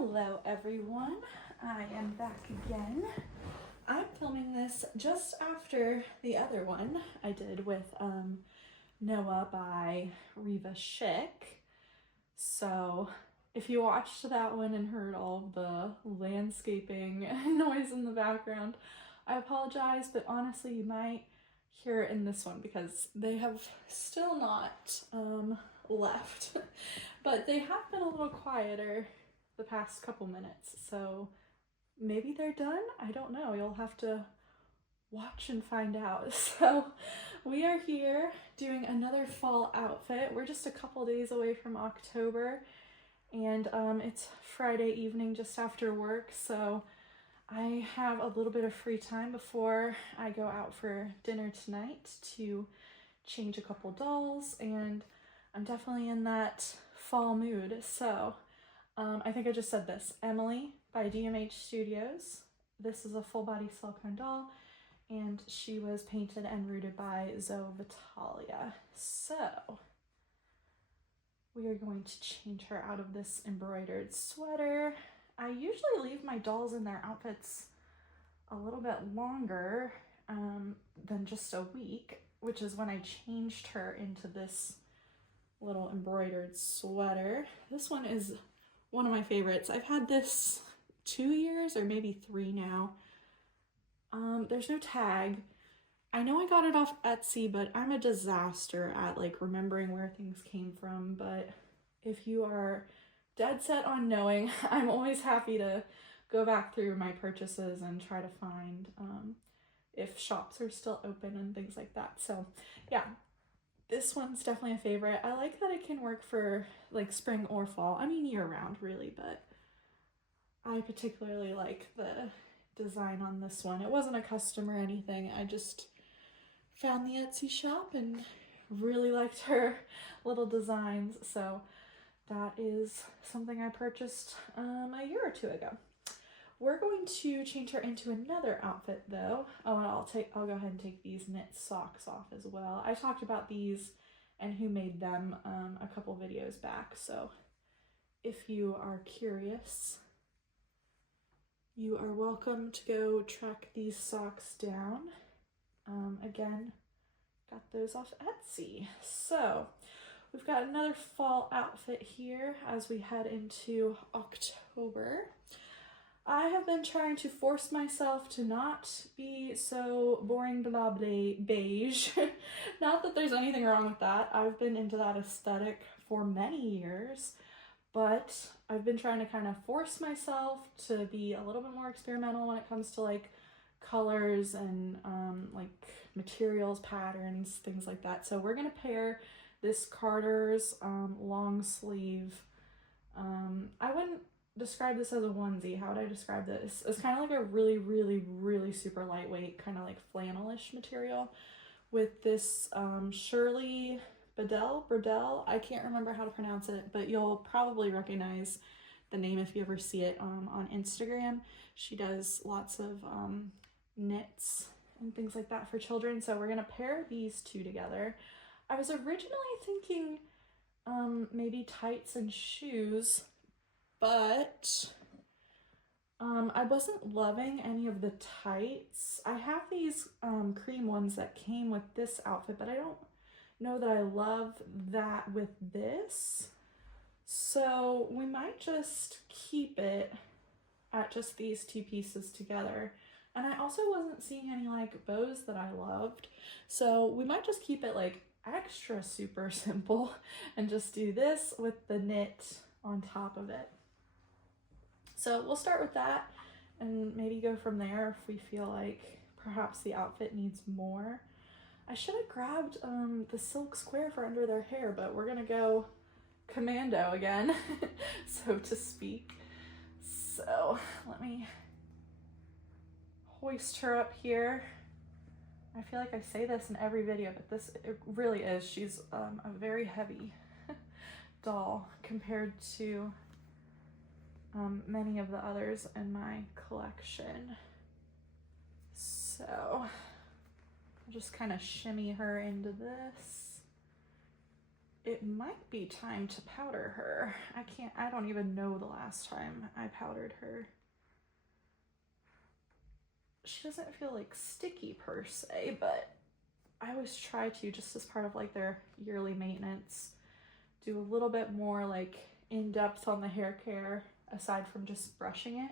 Hello everyone, I am back again. I'm filming this just after the other one I did with Noah by Reva Schick. So if you watched that one and heard all the landscaping noise in the background, I apologize, but honestly you might hear it in this one because they have still not left, but they have been a little quieter the past couple minutes, so maybe they're done. I don't know. You'll have to watch and find out. So we are here doing another fall outfit. We're just a couple days away from October, and it's Friday evening just after work, so I have a little bit of free time before I go out for dinner tonight to change a couple dolls, and I'm definitely in that fall mood. So I think I just said this. Emily by DMH Studios. This is a full body silicone doll, and she was painted and rooted by Zoe Vitalia. So we are going to change her out of this embroidered sweater. I usually leave my dolls in their outfits a little bit longer than just a week, which is when I changed her into this little embroidered sweater. This one is one of my favorites. I've had this 2 years or maybe 3 now. There's no tag. I know I got it off Etsy, but I'm a disaster at like remembering where things came from. But if you are dead set on knowing, I'm always happy to go back through my purchases and try to find if shops are still open and things like that. So yeah, this one's definitely a favorite. I like that it can work for like spring or fall. I mean year round really, but I particularly like the design on this one. It wasn't a custom or anything. I just found the Etsy shop and really liked her little designs. So that is something I purchased a year or 2 ago. We're going to change her into another outfit though. Oh, and I'll go ahead and take these knit socks off as well. I talked about these and who made them a couple videos back, so if you are curious, you are welcome to go track these socks down. Again, got those off Etsy. So we've got another fall outfit here as we head into October. I have been trying to force myself to not be so boring blah blah beige. Not that there's anything wrong with that. I've been into that aesthetic for many years, but I've been trying to kind of force myself to be a little bit more experimental when it comes to like colors and like materials, patterns, things like that. So we're gonna pair this Carter's long sleeve. I wouldn't describe this as a onesie. How would I describe this? It's kind of like a really super lightweight, kind of like flannelish material with this Shirley Burdell. I can't remember how to pronounce it, but you'll probably recognize the name if you ever see it on Instagram. She does lots of knits and things like that for children. So we're gonna pair these two together. I was originally thinking maybe tights and shoes, but I wasn't loving any of the tights. I have these cream ones that came with this outfit, but I don't know that I love that with this. So we might just keep it at just these two pieces together. And I also wasn't seeing any like bows that I loved. So we might just keep it like extra super simple and just do this with the knit on top of it. So we'll start with that and maybe go from there if we feel like perhaps the outfit needs more. I should have grabbed the silk square for under their hair, but we're gonna go commando again, so to speak. So let me hoist her up here. I feel like I say this in every video, but it really is. She's a very heavy doll compared to many of the others in my collection. So I'll just kind of shimmy her into this. it might be time to powder her. I don't even know the last time I powdered her. She doesn't feel like sticky per se, but I always try to, just as part of like their yearly maintenance, do a little bit more like in depth on the hair care aside from just brushing it.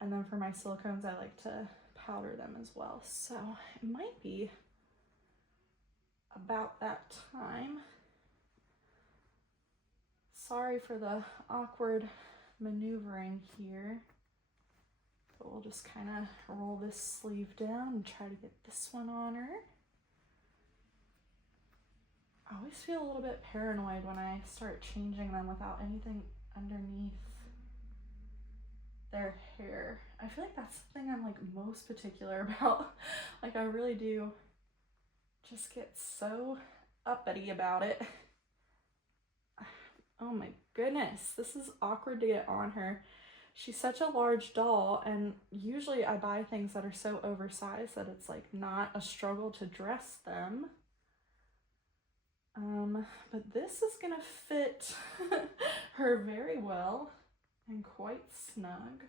And then for my silicones, I like to powder them as well. So it might be about that time. Sorry for the awkward maneuvering here, but we'll just kind of roll this sleeve down and try to get this one on her. I always feel a little bit paranoid when I start changing them without anything underneath their hair. I feel like that's the thing I'm like most particular about. Like I really do just get so uppity about it. Oh my goodness, this is awkward to get on her. She's such a large doll, and usually I buy things that are so oversized that it's like not a struggle to dress them. But this is gonna fit her very well and quite snug.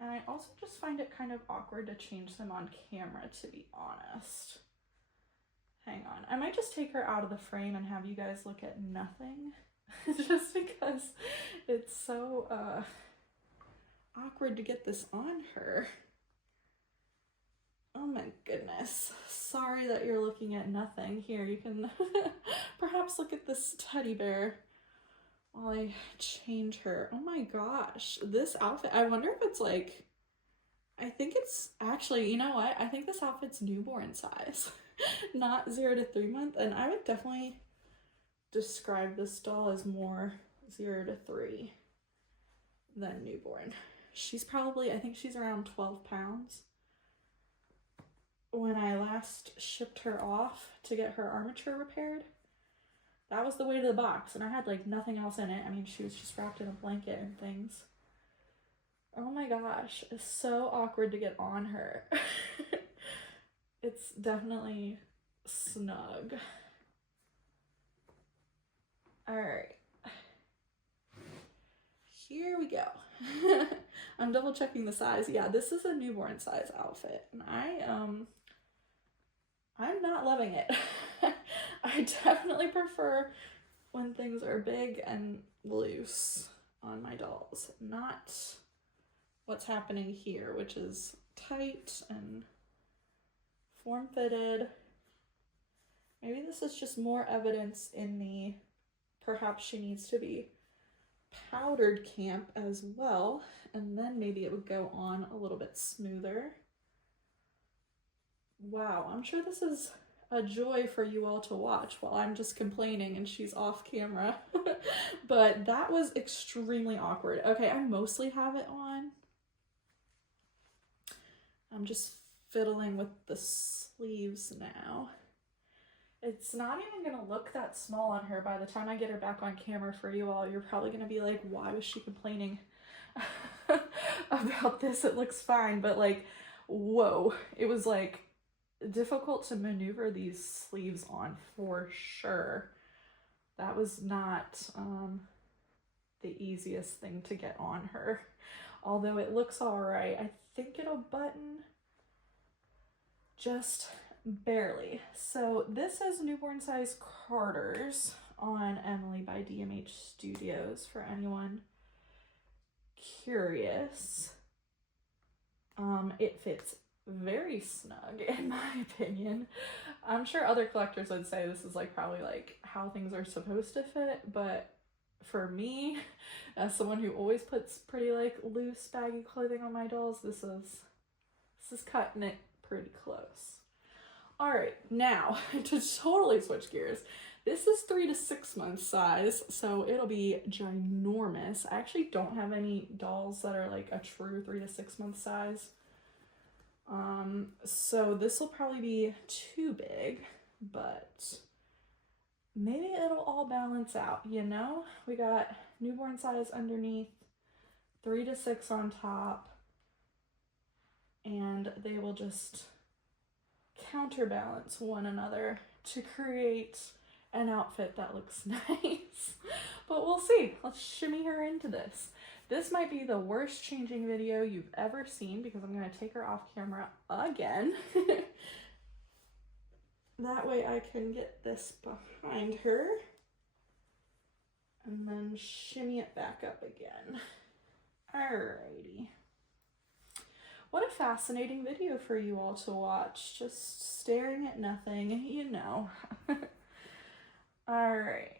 And I also just find it kind of awkward to change them on camera, to be honest. Hang on, I might just take her out of the frame and have you guys look at nothing just because it's so awkward to get this on her. Oh my goodness. Sorry that you're looking at nothing. Here, you can perhaps look at this teddy bear while I change her. Oh my gosh, this outfit, I wonder if it's like, I think it's actually, you know what? I think this outfit's newborn size, not 0 to 3 month. And I would definitely describe this doll as more 0 to 3 than newborn. She's probably, I think she's around 12 pounds. When I last shipped her off to get her armature repaired, that was the weight of the box, and I had like nothing else in it. I mean, she was just wrapped in a blanket and things. Oh my gosh, it's so awkward to get on her. It's definitely snug. All right. Here we go. I'm double checking the size. Yeah, this is a newborn size outfit, and I'm not loving it. I definitely prefer when things are big and loose on my dolls, not what's happening here, which is tight and form-fitted. Maybe this is just more evidence in the perhaps she needs to be powdered camp as well, and then maybe it would go on a little bit smoother. Wow, I'm sure this is a joy for you all to watch while I'm just complaining and she's off camera. But that was extremely awkward. Okay, I mostly have it on. I'm just fiddling with the sleeves now. It's not even gonna look that small on her. By the time I get her back on camera for you all, you're probably gonna be like, why was she complaining about this? It looks fine. But like, whoa, it was like difficult to maneuver these sleeves on for sure. That was not the easiest thing to get on her, although it looks all right. I think it'll button just barely. So this is newborn size Carters on Emily by DMH Studios for anyone curious. It fits very snug in my opinion. I'm sure other collectors would say this is like probably like how things are supposed to fit, but for me, as someone who always puts pretty like loose baggy clothing on my dolls, this is cutting it pretty close. All right, now to totally switch gears, this is 3 to 6 months size, so it'll be ginormous. I actually don't have any dolls that are like a true 3 to 6 month size. So this will probably be too big, but maybe it'll all balance out, you know? We got newborn size underneath, 3 to 6 on top, and they will just counterbalance one another to create an outfit that looks nice. But we'll see. Let's shimmy her into this. This might be the worst changing video you've ever seen because I'm going to take her off camera again. That way I can get this behind her and then shimmy it back up again. Alrighty. What a fascinating video for you all to watch. Just staring at nothing, you know. Alright.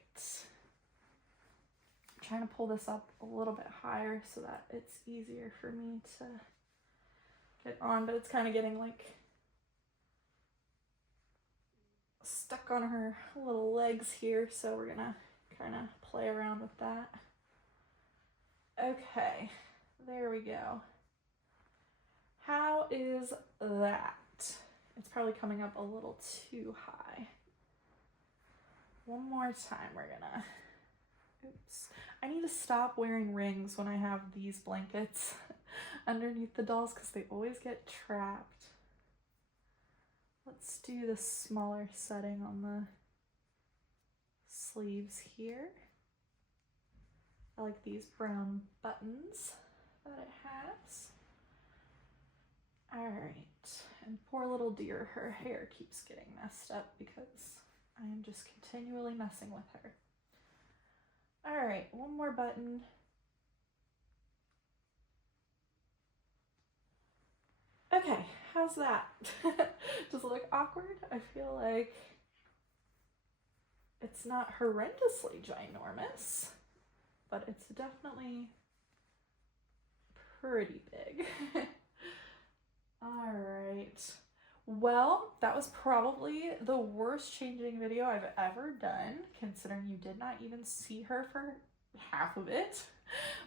Trying to pull this up a little bit higher so that it's easier for me to get on, but it's kind of getting like stuck on her little legs here, so we're gonna kind of play around with that. Okay, there we go. How is that? It's probably coming up a little too high. One more time, we're gonna, oops. I need to stop wearing rings when I have these blankets underneath the dolls because they always get trapped. Let's do the smaller setting on the sleeves here. I like these brown buttons that it has. Alright, and poor little dear, her hair keeps getting messed up because I am just continually messing with her. Alright, one more button. Okay, how's that? Does it look awkward? I feel like it's not horrendously ginormous, but it's definitely pretty big. Alright, well, that was probably the worst changing video I've ever done, considering you did not even see her for half of it.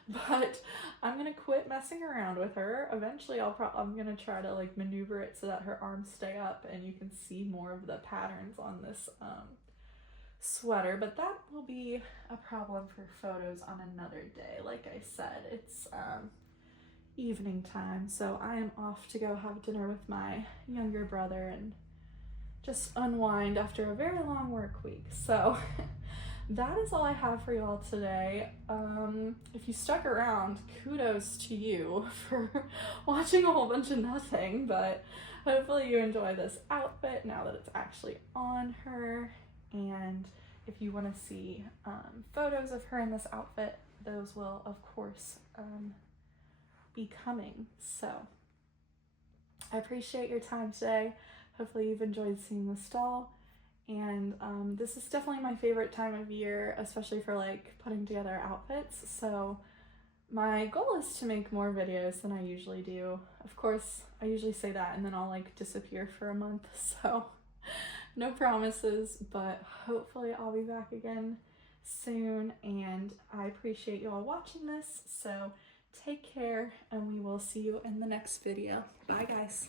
But I'm gonna quit messing around with her. Eventually I'm gonna try to like maneuver it so that her arms stay up and you can see more of the patterns on this sweater, but that will be a problem for photos on another day. Like I said, it's evening time, so I am off to go have dinner with my younger brother and just unwind after a very long work week. So that is all I have for you all today. If you stuck around, kudos to you for watching a whole bunch of nothing, but hopefully you enjoy this outfit now that it's actually on her. And if you want to see photos of her in this outfit, those will of course be coming. So I appreciate your time today. Hopefully you've enjoyed seeing this doll. And this is definitely my favorite time of year, especially for like putting together outfits. So my goal is to make more videos than I usually do. Of course, I usually say that and then I'll like disappear for a month. So no promises, but hopefully I'll be back again soon. And I appreciate you all watching this. So take care and we will see you in the next video. Bye guys.